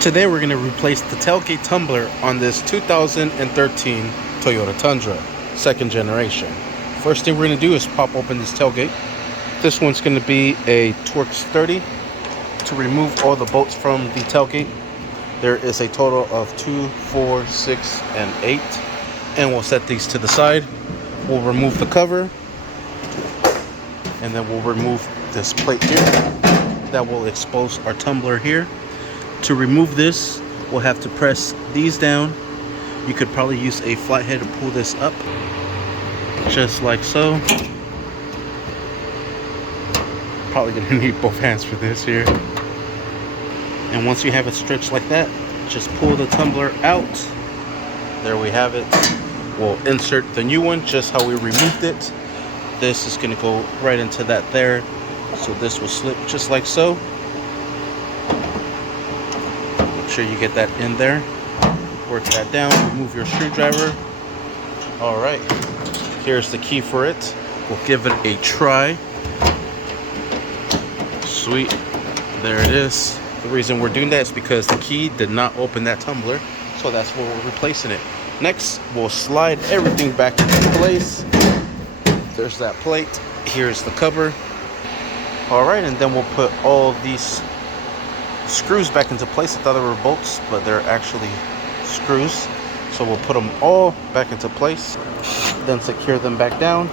Today we're going to replace the tailgate tumbler on this 2013 Toyota Tundra, second generation. First thing we're going to do is pop open this tailgate. This one's going to be a Torx 30 to remove all the bolts from the tailgate. There is a total of 2, 4, 6, and 8. And we'll set these to the side. We'll remove the cover. And then we'll remove this plate here. That will expose our tumbler here. To remove this, we'll have to press these down. You could probably use a flathead to pull this up, just like so. Probably gonna need both hands for this here. And once you have it stretched like that, just pull the tumbler out. There we have it. We'll insert the new one just how we removed it. This is gonna go right into that there. So this will slip just like so. Make sure you get that in there. Work that down. Remove your screwdriver. All right. Here's the key for it. We'll give it a try. Sweet. There it is. The reason we're doing that is because the key did not open that tumbler, so that's where we're replacing it. Next, we'll slide everything back into place. There's that plate. Here's the cover. All right, and then we'll put all these screws back into place. I thought they were bolts, but they're actually screws. So we'll put them all back into place, then secure them back down.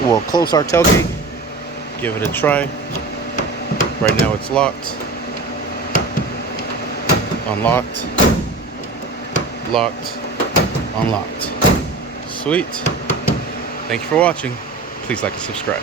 We'll close our tailgate, give it a try. Right now it's locked, unlocked, locked, unlocked. Sweet. Thank you for watching. Please like and subscribe.